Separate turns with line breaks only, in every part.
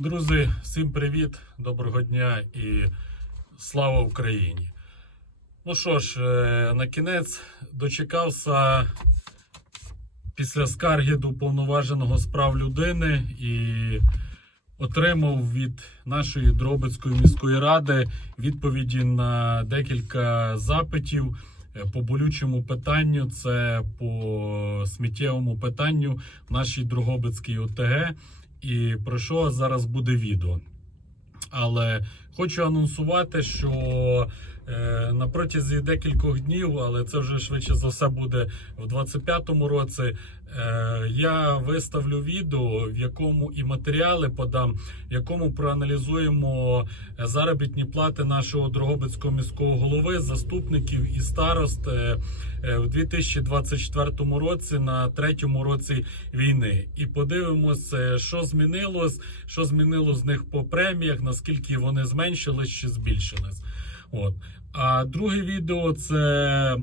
Друзі, всім привіт, доброго дня і слава Україні. Ну що ж, е, на кінець дочекався після скарги до уповноваженого з прав людини і отримав від нашої Дробицької міської ради відповіді на декілька запитів е, по болючому питанню. Це по сміттєвому питанню в нашій Дрогобицькій ОТГ. І про що зараз буде відео. Але хочу анонсувати, що е, на протязі декількох днів, але це вже швидше за все буде в 25-му році. Е, я виставлю відео, в якому і матеріали подам, в якому проаналізуємо е, заробітні плати нашого Дрогобицького міського голови, заступників і старост е, е, в 2024 році на третьому році війни. І подивимося, що змінилось, що змінило з них по преміях, наскільки вони зменшились чи збільшились. От. А друге відео це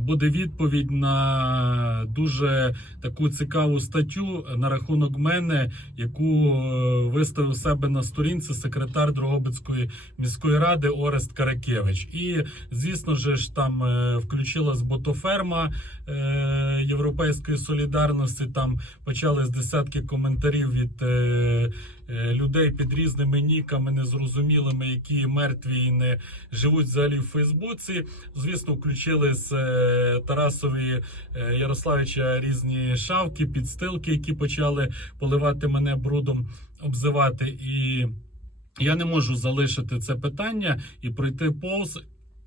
буде відповідь на дуже таку цікаву статтю на рахунок мене, яку е, виставив себе на сторінці секретар Дрогобицької міської ради Орест Каракевич. І звісно ж там е, включилась ботоферма е, Європейської солідарності. Там почались десятки коментарів від. е, е, Людей під різними ніками, незрозумілими, які мертві і не живуть взагалі в Фейсбуці. Звісно, включили з е, Тарасові е, Ярославича різні шавки, підстилки, які почали поливати мене брудом, обзивати. І я не можу залишити це питання і пройти повз.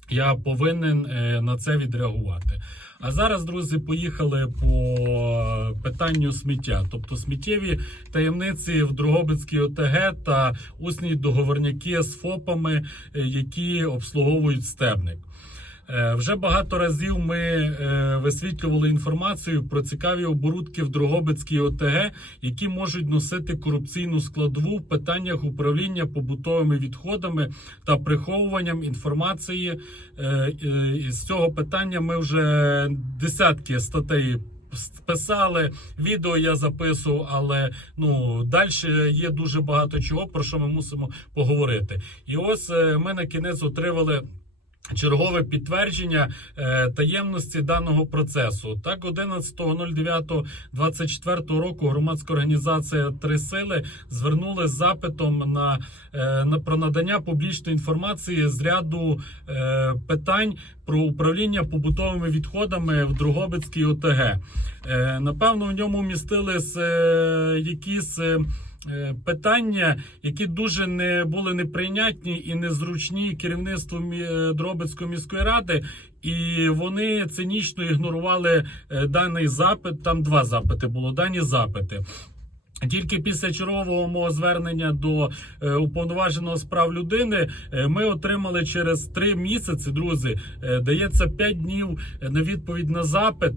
Я повинен е, на це відреагувати. А зараз, друзі, поїхали по питанню сміття, тобто сміттєві таємниці в Дрогобицькій ОТГ та усні договорняки з ФОПами, е, які обслуговують стебник. Е, Вже багато разів ми е, висвітлювали інформацію про цікаві оборудки в Дрогобицькій ОТГ, які можуть носити корупційну складову в питаннях управління побутовими відходами та приховуванням інформації. Е, З цього питання ми вже десятки статей. Писали відео, я записував, але ну далі є дуже багато чого, про що ми мусимо поговорити. І ось ми на кінець отримали Чергове підтвердження е, таємності даного процесу. Так, 11.09.24 року громадська організація Три сили звернули з запитом на, е, на про надання публічної інформації з ряду е, питань про управління побутовими відходами в Другобицькій ОТГ. Е, напевно, в ньому містились е, якісь. е, Питання, які дуже не були неприйнятні і незручні керівництву Дробицької міської ради, і вони цинічно ігнорували даний запит. Там два запити було дані запити. Тільки після чергового мого звернення до е, уповноваженого з прав людини е, ми отримали через три місяці. Друзі, е, дається 5 днів на відповідь на запит.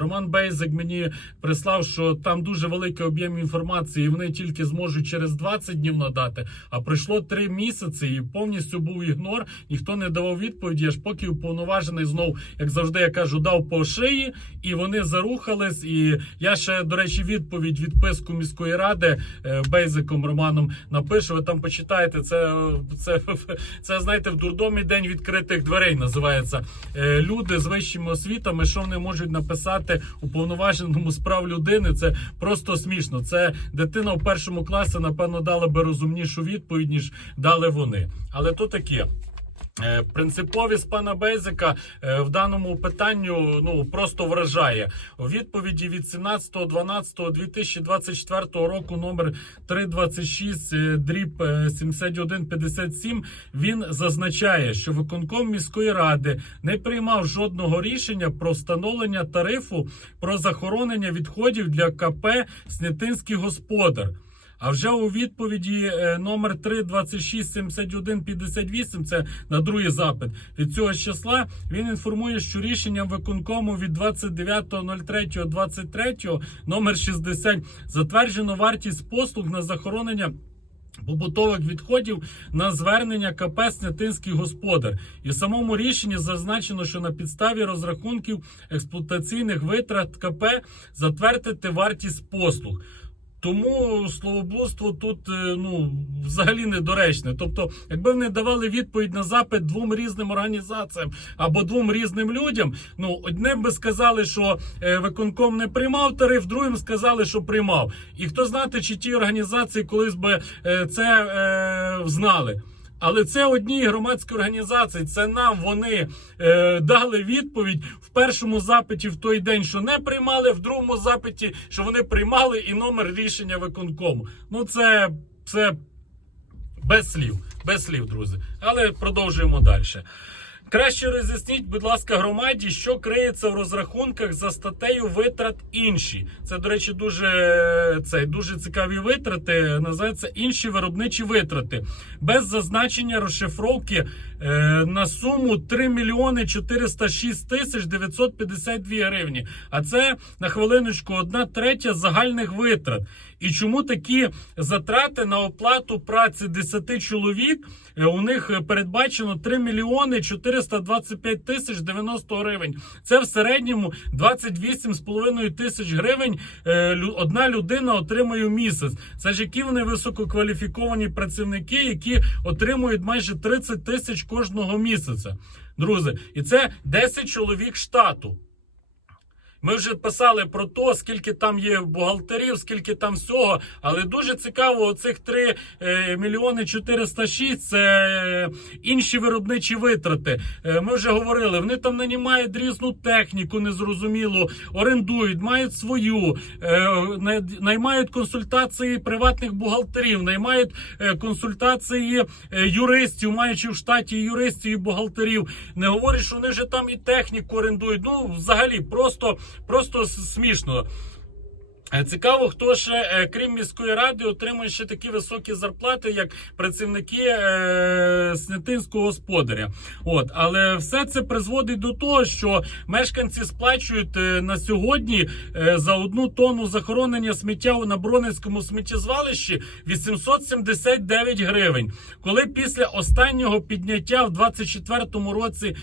Роман Бейзик мені прислав, що там дуже великий об'єм інформації, і вони тільки зможуть через 20 днів надати. А пройшло три місяці, і повністю був ігнор. Ніхто не давав відповіді, аж поки уповноважений знов, як завжди, я кажу, дав по шиї, і вони зарухались. І я ще, до речі, відповідь відписку міської ради е, Бейзиком Романом напишу. Ви там почитаєте. Це, це, це знаєте, в дурдомі день відкритих дверей називається. Е, Люди з вищими освітами, що вони можуть написати уповноваженому з прав людини. Це просто смішно. Це дитина в першому класі, напевно, дала би розумнішу відповідь, ніж дали вони. Але то таке. Е, Принциповість пана Бейзика е, в даному питанню ну просто вражає у відповіді від 17.12.2024 року номер 326 е, дріб е, 7157 Він зазначає, що виконком міської ради не приймав жодного рішення про встановлення тарифу про захоронення відходів для КП Снятинський господар. А вже у відповіді е, номер 3267158, це на другий запит від цього числа. Він інформує, що рішенням виконкому від 29.03.23 номер 60 затверджено вартість послуг на захоронення. Побутових відходів на звернення КП Снятинський господар, і в самому рішенні зазначено, що на підставі розрахунків експлуатаційних витрат КП затвердити вартість послуг. Тому словоблудство тут е, ну взагалі недоречне. Тобто, якби вони давали відповідь на запит двом різним організаціям або двом різним людям, ну одним би сказали, що е, виконком не приймав тариф, другим сказали, що приймав. І хто знати, чи ті організації колись би е, це е, знали. Але це одні громадські організації. Це нам вони е, дали відповідь в першому запиті в той день, що не приймали, в другому запиті, що вони приймали, і номер рішення виконкому. Ну це, це без слів, без слів, друзі. Але продовжуємо далі. Краще роз'ясніть, будь ласка, громаді, що криється в розрахунках за статтею витрат інші. Це, до речі, дуже, це, дуже цікаві витрати. Називаються інші виробничі витрати. Без зазначення розшифровки е, на суму 3 мільйони 406 тисяч 952 гривні. А це на хвилиночку одна третя загальних витрат. І чому такі затрати на оплату праці 10 чоловік е, у них е, передбачено 3 мільйони 425 тисяч 90 гривень. Це в середньому 28,5 тисяч гривень е, одна людина отримує місяць. Це ж які вони висококваліфіковані працівники, які отримують майже 30 тисяч кожного місяця. Друзі, і це 10 чоловік штату. Ми вже писали про те, скільки там є бухгалтерів, скільки там всього. Але дуже цікаво, оцих 3 е, мільйони 406 це е, інші виробничі витрати. Е, Ми вже говорили, вони там нанімають різну техніку, незрозуміло, орендують, мають свою, наймають консультації приватних бухгалтерів, наймають консультації юристів, маючи в штаті юристів і бухгалтерів. Не говорять, що вони вже там і техніку орендують. Ну, взагалі, просто, просто смішно. Е, Цікаво, хто ще, е, крім міської ради, отримує ще такі високі зарплати, як працівники е, снятинського господаря. От, але все це призводить до того, що мешканці сплачують е, на сьогодні за одну тонну захоронення сміття на Бронецькому сміттєзвалищі 879 гривень. Коли після останнього підняття в 24-му році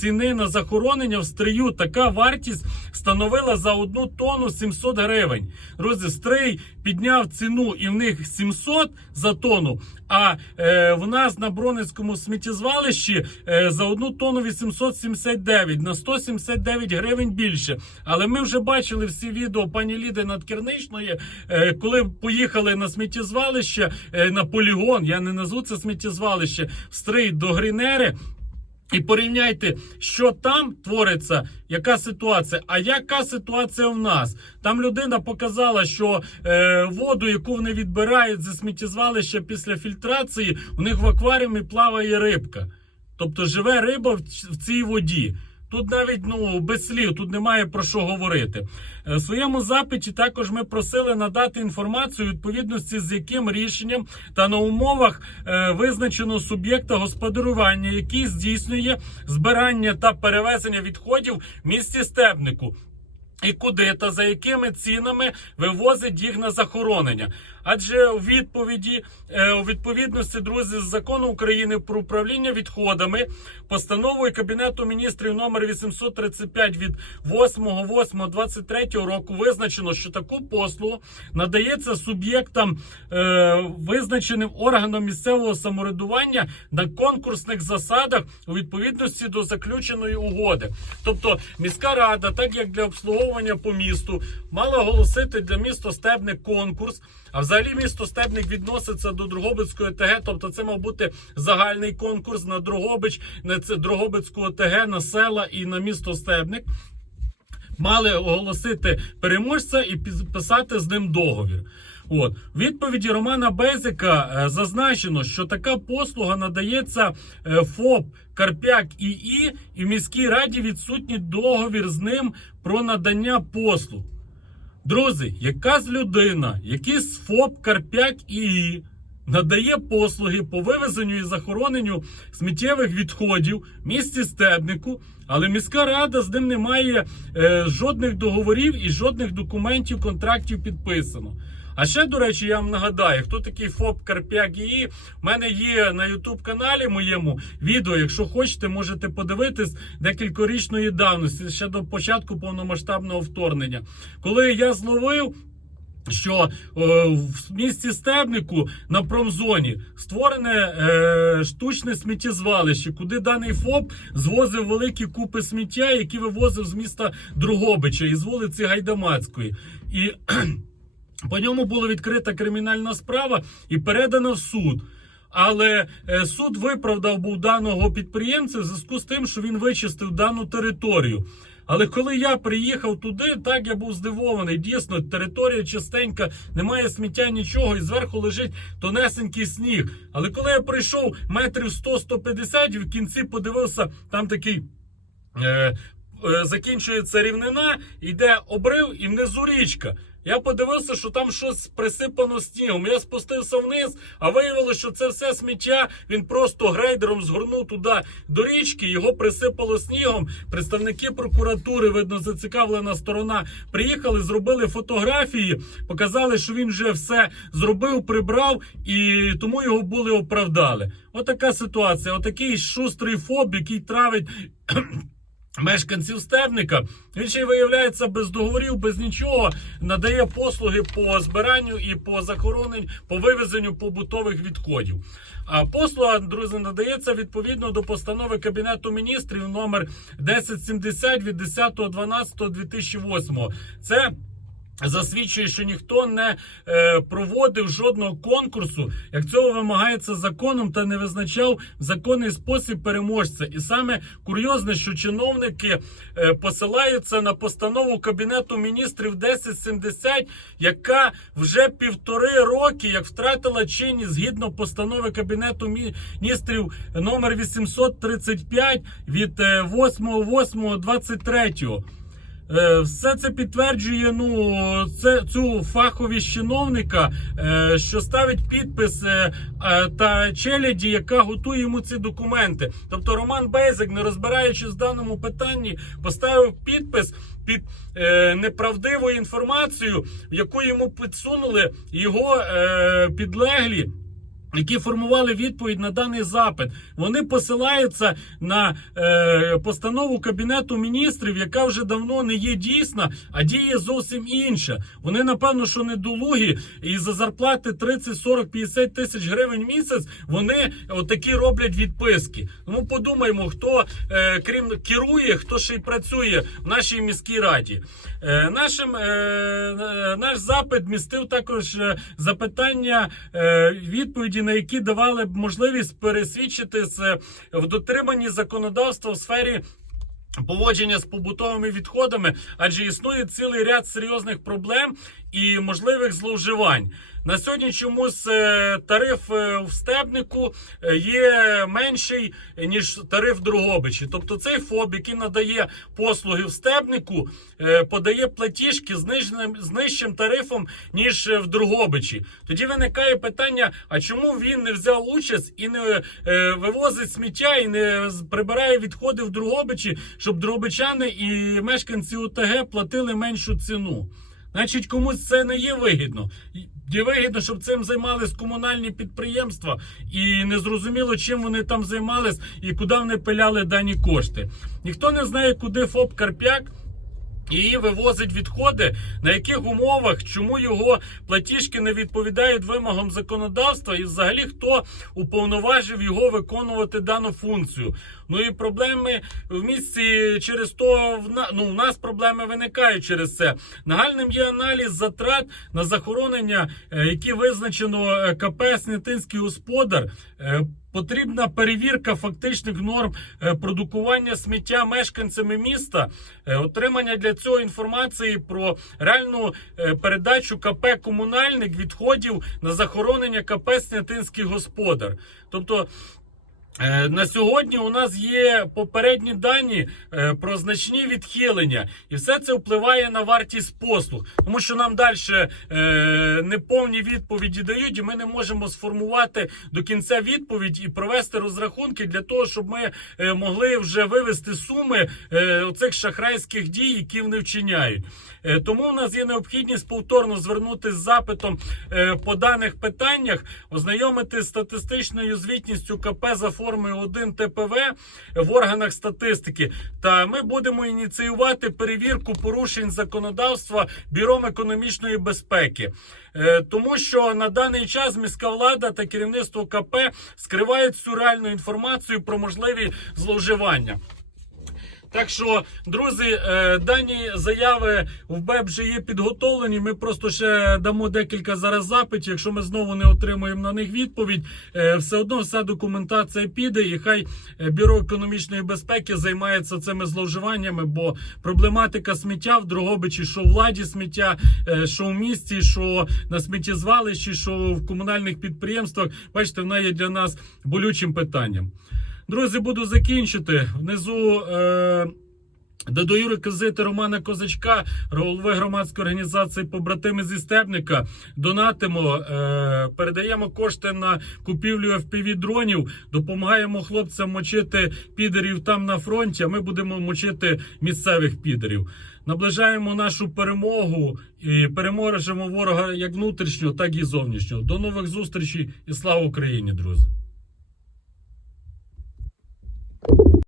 ціни на захоронення в стрию така вартість становила за одну тонну 700 гривень. Друзі, стрий підняв ціну і в них 700 за тонну. А е, в нас на Бронецькому сміттєзвалищі е, за одну тонну 879 на 179 гривень більше. Але ми вже бачили всі відео пані Ліди Надкірничної, е, коли поїхали на сміттєзвалище е, на полігон. Я не назву це сміттєзвалище стрий до Грінери. І порівняйте, що там твориться, яка ситуація, а яка ситуація в нас. Там людина показала, що е, воду, яку вони відбирають зі сміттєзвалища після фільтрації, у них в акваріумі плаває рибка. Тобто живе риба в, цій воді. Тут навіть ну без слів, тут немає про що говорити. Е, В своєму запиті також ми просили надати інформацію відповідності з яким рішенням та на умовах е, визначеного суб'єкта господарювання, який здійснює збирання та перевезення відходів в місті Стебнику. І куди та за якими цінами вивозить їх на захоронення? Адже у відповіді е, у відповідності друзі з закону України про управління відходами постановою Кабінету міністрів номер 835 від 8.8.23 року визначено, що таку послугу надається суб'єктам е, визначеним органом місцевого самоврядування на конкурсних засадах у відповідності до заключеної угоди. Тобто міська рада, так як для обслуговування по місту, мала оголосити для міста Стебник конкурс. А взагалі місто Стебник відноситься до Дрогобицької ОТГ, тобто це мав бути загальний конкурс на Дрогобич, на це Дрогобицьку ОТГ, на села і на місто Стебник. Мали оголосити переможця і підписати з ним договір. От відповіді Романа Безика е, зазначено, що така послуга надається е, ФОП Карпяк ІІ, і в міській раді відсутній договір з ним про надання послуг. Друзі, якась людина, якийсь ФОП Карпяк ІІ надає послуги по вивезенню і захороненню сміттєвих відходів в місті Стебнику, але міська рада з ним не має е, жодних договорів і жодних документів, контрактів підписано. А ще, до речі, я вам нагадаю, хто такий ФОП Карпяк ІІ, в мене є на Ютуб каналі моєму відео. Якщо хочете, можете подивитись декількорічної давності ще до початку повномасштабного вторгнення. Коли я зловив що е, в місті Стебнику на промзоні створене е, штучне сміттєзвалище, куди даний ФОП звозив великі купи сміття, які вивозив з міста Другобича із вулиці Гайдамацької. І по ньому була відкрита кримінальна справа і передана в суд. Але е, суд виправдав був даного підприємця в зв'язку з тим, що він вичистив дану територію. Але коли я приїхав туди, так я був здивований. Дійсно, територія чистенька, немає сміття нічого, і зверху лежить тонесенький сніг. Але коли я прийшов метрів 100-150 і в кінці подивився, там такий. Е, е, закінчується рівнина, йде обрив і внизу річка. Я подивився, що там щось присипано снігом. Я спустився вниз, а виявилося, що це все сміття. Він просто грейдером згорнув туди до річки. Його присипало снігом. Представники прокуратури, видно, зацікавлена сторона, приїхали, зробили фотографії, показали, що він вже все зробив, прибрав, і тому його були оправдали. Отака ситуація. Отакий шустрий фоб, який травить. Мешканців стерника він ще й виявляється без договорів, без нічого надає послуги по збиранню і по захороненню, по вивезенню побутових відходів. А послуга, друзі, надається відповідно до постанови Кабінету міністрів номер 1070 від 10.12.2008. Це Засвідчує, що ніхто не е, проводив жодного конкурсу, як цього вимагається законом, та не визначав законний спосіб переможця. І саме курйозне, що чиновники е, посилаються на постанову Кабінету міністрів 1070, яка вже півтори роки як втратила чинність згідно постанови Кабінету міністрів номер 835 від е, 8.8.23. Е, Все це підтверджує ну це цю фаховість чиновника, е, що ставить підпис е, та челяді, яка готує йому ці документи. Тобто Роман Бейзик, не розбираючись в даному питанні, поставив підпис під неправдивою інформацією, яку йому підсунули його підлеглі. Які формували відповідь на даний запит, вони посилаються на е, постанову кабінету міністрів, яка вже давно не є дійсна, а діє зовсім інша. Вони напевно, що недолугі, і за зарплати 30, 40, 50 тисяч гривень в місяць вони отакі роблять відписки. Тому подумаймо, хто е, крім керує, хто ще й працює в нашій міській раді. Е, нашим е, е, наш запит містив також е, запитання е, відповіді на які давали б можливість пересвідчитися в дотриманні законодавства в сфері. Поводження з побутовими відходами, адже існує цілий ряд серйозних проблем і можливих зловживань. На сьогодні чомусь е, тариф е, в стебнику е, є менший ніж тариф Другобичі. Тобто цей ФОБ, який надає послуги в стебнику, подає платіжки з нижчим тарифом ніж в Другобичі. Тоді виникає питання: а чому він не взяв участь і не вивозить сміття і не прибирає відходи в Другобичі, щоб другобичани і мешканці ОТГ платили меншу ціну? Значить, комусь це не є вигідно. Є вигідно, щоб цим займались комунальні підприємства, і не зрозуміло, чим вони там займались і куди вони пиляли дані кошти. Ніхто не знає, куди ФОП Карп'як. І вивозить відходи, на яких умовах, чому його платіжки не відповідають вимогам законодавства, і взагалі хто уповноважив його виконувати дану функцію. Ну і проблеми в місті через то в ну, в нас проблеми виникають через це. Нагальним є аналіз затрат на захоронення, е, які визначено е, КП Снятинський господар. Е, Потрібна перевірка фактичних норм продукування сміття мешканцями міста, отримання для цього інформації про реальну передачу КП комунальник відходів на захоронення КП Снятинський господар. Тобто. Е, На сьогодні у нас є попередні дані е, про значні відхилення, і все це впливає на вартість послуг, тому що нам далі е, неповні відповіді дають, і ми не можемо сформувати до кінця відповідь і провести розрахунки для того, щоб ми могли вже вивести суми оцих шахрайських дій, які вони вчиняють. Тому у нас є необхідність повторно звернутися з запитом по даних питаннях, ознайомити статистичною звітністю КП за формою 1 ТПВ в органах статистики. Та ми будемо ініціювати перевірку порушень законодавства Бюром економічної безпеки. Е, Тому що на даний час міська влада та керівництво КП скривають всю реальну інформацію про можливі зловживання. Так що, друзі, е, дані заяви в БЕП вже є підготовлені. Ми просто ще дамо декілька зараз запитів. Якщо ми знову не отримуємо на них відповідь, е, все одно вся документація піде, і хай е, бюро економічної безпеки займається цими зловживаннями, бо проблематика сміття в Дрогобичі, що владі сміття, що в місті, що на сміттєзвалищі, що в комунальних підприємствах, бачите, вона є для нас болючим питанням. Друзі, буду закінчити. Внизу е, додаю реквізити Романа Козачка, голови громадської організації Побратими зі Стебника. Донатимо, е, передаємо кошти на купівлю fpv дронів, допомагаємо хлопцям мочити підерів там на фронті. А ми будемо мочити місцевих підерів. Наближаємо нашу перемогу і переможемо ворога як внутрішнього, так і зовнішнього. До нових зустрічей і слава Україні, друзі!